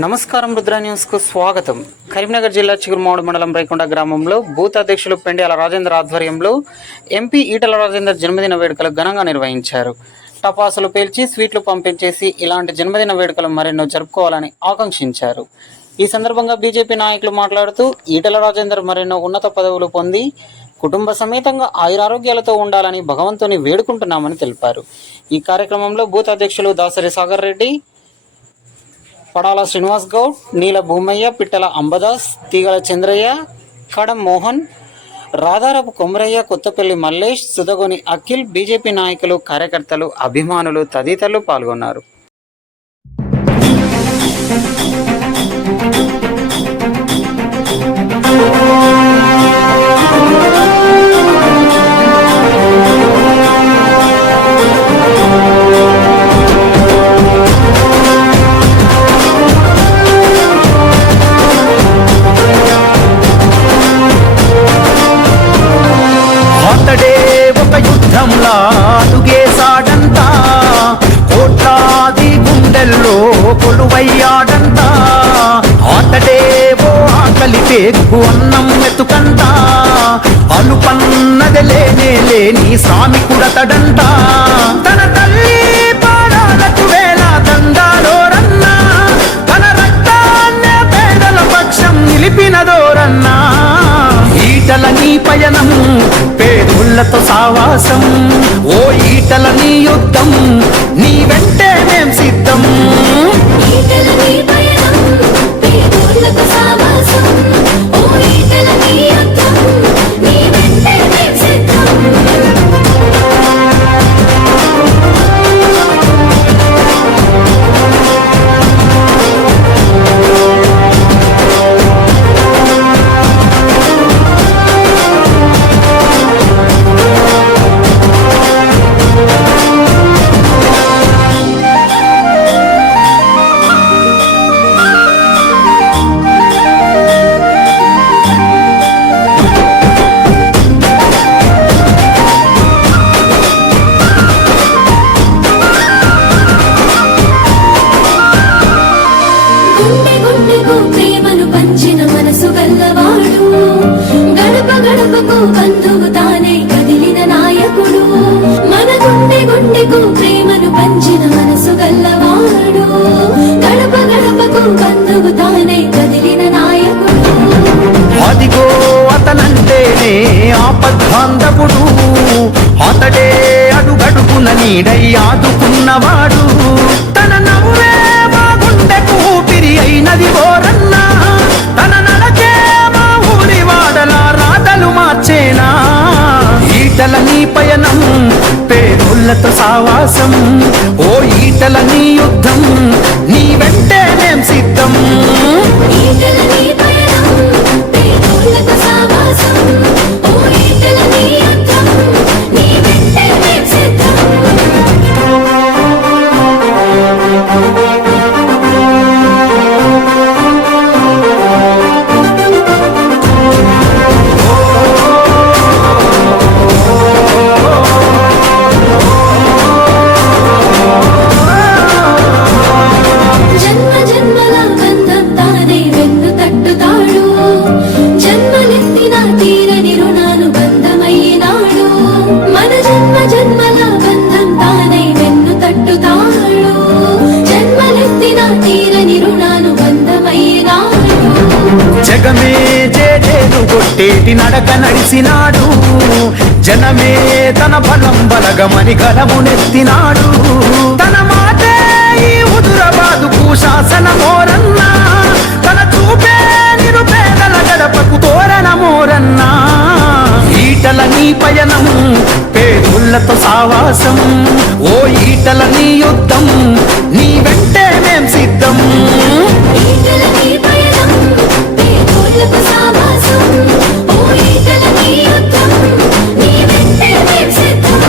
నమస్కారం, రుద్ర న్యూస్కు స్వాగతం. కరీంనగర్ జిల్లా చిగురుమాడు మండలం రైకొండ గ్రామంలో బూత్ అధ్యక్షులు పెండ్యాల రాజేందర్ ఆధ్వర్యంలో ఎంపీ ఈటల రాజేందర్ జన్మదిన వేడుకలు ఘనంగా నిర్వహించారు. టపాసులు పేల్చి స్వీట్లు పంపించేసి ఇలాంటి జన్మదిన వేడుకలు మరెన్నో జరుపుకోవాలని ఆకాంక్షించారు. ఈ సందర్భంగా బీజేపీ నాయకులు మాట్లాడుతూ ఈటల రాజేందర్ మరెన్నో ఉన్నత పదవులు పొంది కుటుంబ సమేతంగా ఆయురారోగ్యాలతో ఉండాలని భగవంతుని వేడుకుంటున్నామని తెలిపారు. ఈ కార్యక్రమంలో బూత్ అధ్యక్షులు దాసరి సాగర్ రెడ్డి, పడాల శ్రీనివాస్ గౌడ్, నీల భూమయ్య, పిట్టల అంబదాస్, తీగల చంద్రయ్య, కడం మోహన్, రాధారపు కొమరయ్య, కొత్తపల్లి మల్లేష్, సుధగోని అఖిల్, బీజేపీ నాయకులు, కార్యకర్తలు, అభిమానులు తదితరులు పాల్గొన్నారు. యుద్ధంలా అడుగేసాడంట, కోట్లాది గుండెల్లో కొలువయ్యాడంట. అతడే ఓ ఆకలి పేగు అన్నం మెతుకంట, అలుపన్నది లేని శ్రామికుడతడంట. తన తల్లి పాడాలకు వేల దండాలోరన్నా, తన రక్తాన్నే పేదల పక్షం నిలిపినదోరన్నా. ఈటల నీ పయనం, పేదోళ్లతో సావాసం, ఓ ఈటల నీ యుద్ధం, నీ వెంటే మేం సిద్ధం. ఈటల నీ పయనం, పేదోళ్లతో సావాసం, ఓ ఈటల నీ యుద్ధం, నీ వెంటే మేం సిద్ధం. ప్రేమను పంచిన మనసు గల్లవాడు, గడప గడపకు బంధువు తానే కదిలిన నాయకుడు. మన గుండెకు ప్రేమను పంచిన మనసు గల్లవాడు, గడప గడపకు బంధువు తానే కదిలిన నాయకుడు. అదిగో అతనంటేనే ఆపద్బాంధవుడు, అతడే అడుగడుగున నీడై ఆదుకున్నవాడు. తన నవ్వే మా గుండెకు ఊపిరి అయినది ఓరన్నా, తన నడకే మా ఊరి వాడల రాతలు మార్చేనా. ఈటల నీ పయనం, పేదోళ్లతో సావాసం, ఓ ఈటల నీ యుద్ధం, నీ వెంటే మేం సిద్ధం. ఈటల నీ పయనం, పేదోళ్లతో సావాసం, ఓ ఈటల నీ యుద్ధం, నీ వెంటే మేం సిద్ధం. జన్మ జన్మల బంధం తానే వెన్ను తట్టుతాడు, జన్మలెత్తిన తీరని రుణాను బంధమయ్యినాడు. మన జన్మ జన్మల బంధం తానే వెన్ను తట్టుతాడు, జన్మలెత్తిన తీరని రుణాను బంధమయ్యినాడు. జగమే జేజేలు కొట్టేటి నడక నడిసినాడు, జనమే తన బలం బలగమని గలమునెత్తినాడు. తన మాటే ఈ హుజురాబాదుకు శాసనమోరన్నా, తన చూపే నిరుపేదల గడపకు తోరణమోరన్నా. ఈటల నీ పయనం, పేదోళ్లతో సావాసం, ఓ ఈటల నీ యుద్ధం, నీ వెంటే మేం సిద్ధం. ఈటల నీ పయనం, పేదోళ్లతో సావాసం, ఓ ఈటల నీ యుద్ధం, నీ వెంటే మేం సిద్ధం.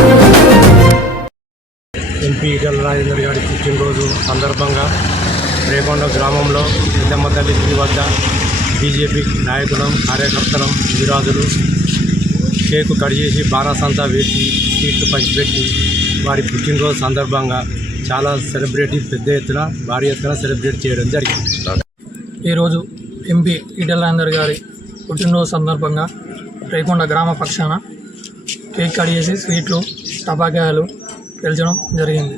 ఎంపీ ఈటల రాజేందర్ గారి పుట్టినరోజు సందర్భంగా రేకొండ గ్రామంలో పెద్దమ్మ తల్లి గుడి వద్ద బీజేపీ నాయకులం, కార్యకర్తలం, విరాజులు కేకు కట్ చేసి బారాసంతా వేసి స్వీట్లు పంచిపెట్టి వారి పుట్టినరోజు సందర్భంగా చాలా పెద్ద ఎత్తున భారీ ఎత్తున సెలబ్రేట్ చేయడం జరిగింది. ఈరోజు ఎంపీ ఈటెల రాజేందర్ గారి పుట్టినరోజు సందర్భంగా రేకొండ గ్రామ పక్షాన కేక్ కట్ చేసి స్వీట్లు టపాకాయలు పెంచడం జరిగింది.